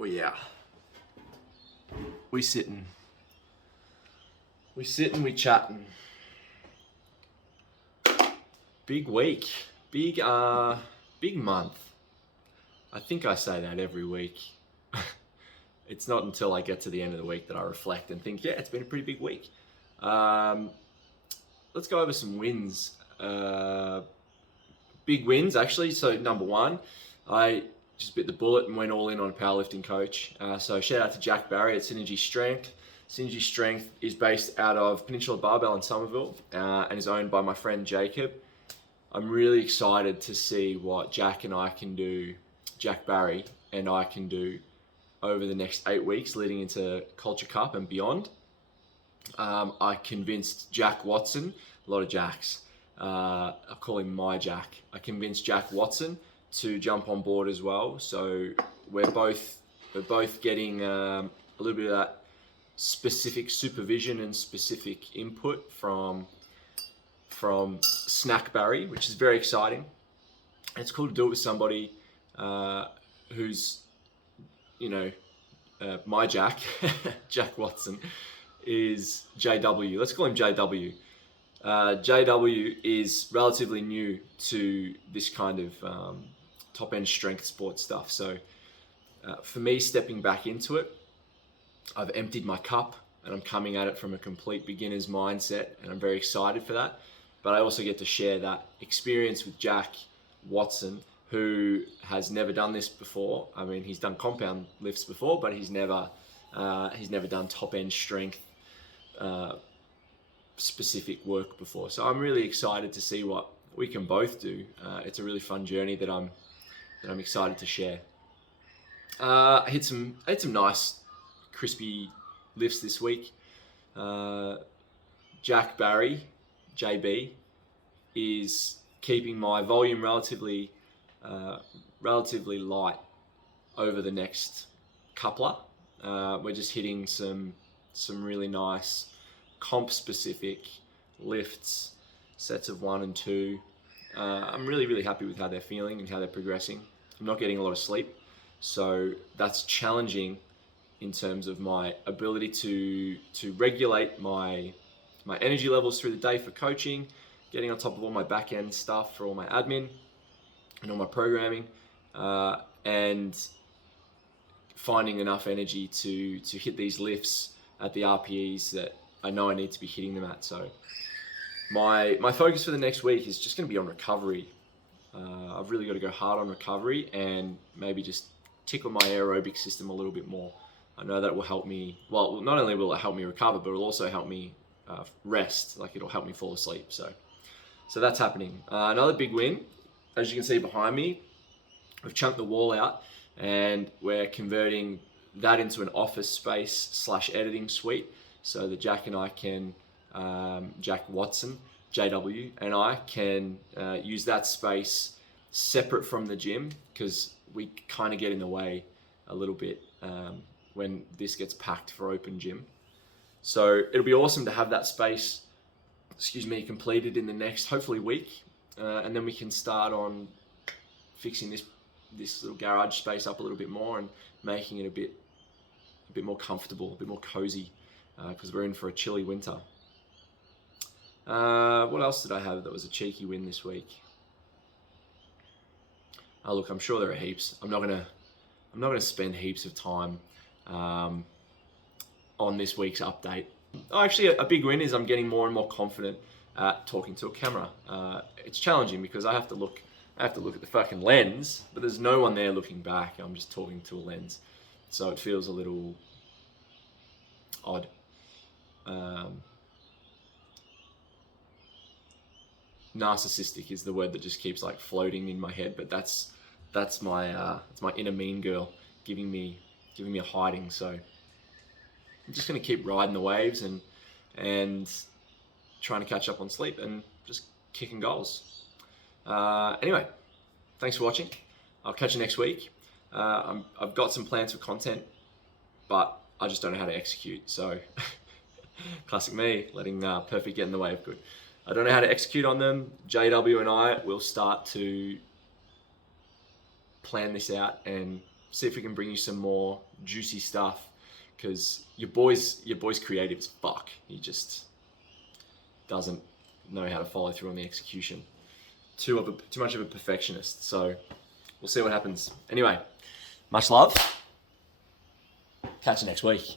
Oh yeah. We sitting. We chatting. Big week. Big month. I think I say that every week. It's not until I get to the end of the week that I reflect and think, yeah, it's been a pretty big week. Let's go over some wins. Big wins, actually. So number one, I just bit the bullet and went all in on a powerlifting coach. So shout out to Jack Barry at Synergy Strength. Synergy Strength is based out of Peninsula Barbell in Somerville and is owned by my friend Jacob. I'm really excited to see what Jack Barry and I can do over the next 8 weeks leading into Culture Cup and beyond. I convinced Jack Watson, a lot of Jacks, I call him my Jack. I convinced Jack Watson to jump on board as well. So we're both getting a little bit of that specific supervision and specific input from Snack Barry, which is very exciting. And it's cool to do it with somebody who's, my Jack, Jack Watson, is JW. Let's call him JW. JW is relatively new to this kind of top-end strength sport stuff. So for me, stepping back into it, I've emptied my cup and I'm coming at it from a complete beginner's mindset, and I'm very excited for that. But I also get to share that experience with Jack Watson, who has never done this before. I mean, he's done compound lifts before, but he's never done top-end strength specific work before. So I'm really excited to see what we can both do. It's a really fun journey that I'm excited to share. I had some nice crispy lifts this week. Jack Barry, JB, is keeping my volume relatively light over the next coupler. We're just hitting some really nice comp specific lifts, sets of 1 and 2. I'm really happy with how they're feeling and how they're progressing. I'm not getting a lot of sleep, so that's challenging in terms of my ability to regulate my energy levels through the day for coaching, getting on top of all my back end stuff for all my admin and all my programming, and finding enough energy to hit these lifts at the RPEs that I know I need to be hitting them at. So my focus for the next week is just going to be on recovery. I've really got to go hard on recovery and maybe just tickle my aerobic system a little bit more. I know that will help me. Well, not only will it help me recover, but it'll also help me rest. Like, it'll help me fall asleep. So that's happening. Another big win, as you can see behind me, we've chunked the wall out and we're converting that into an office space / editing suite, so that Jack and I can, Jack Watson, JW, and I can use that space separate from the gym, because we kind of get in the way a little bit when this gets packed for open gym. So it'll be awesome to have that space, completed in the next, hopefully, week, and then we can start on fixing this little garage space up a little bit more and making it a bit more comfortable, a bit more cozy, because we're in for a chilly winter. What else did I have that was a cheeky win this week? Oh, look, I'm sure there are heaps. I'm not gonna spend heaps of time on this week's update. Oh, actually, a big win is I'm getting more and more confident at talking to a camera. It's challenging because I have to look at the fucking lens, but there's no one there looking back. I'm just talking to a lens, so it feels a little odd. Narcissistic is the word that just keeps like floating in my head, but that's my inner mean girl giving me a hiding. So I'm just gonna keep riding the waves and trying to catch up on sleep and just kicking goals. Anyway, thanks for watching. I'll catch you next week. I've got some plans for content, but I just don't know how to execute. So classic me, letting perfect get in the way of good. I don't know how to execute on them. JW and I will start to plan this out and see if we can bring you some more juicy stuff, because your boy's creative as fuck. He just doesn't know how to follow through on the execution. Too much of a perfectionist. So we'll see what happens. Anyway, much love. Catch you next week.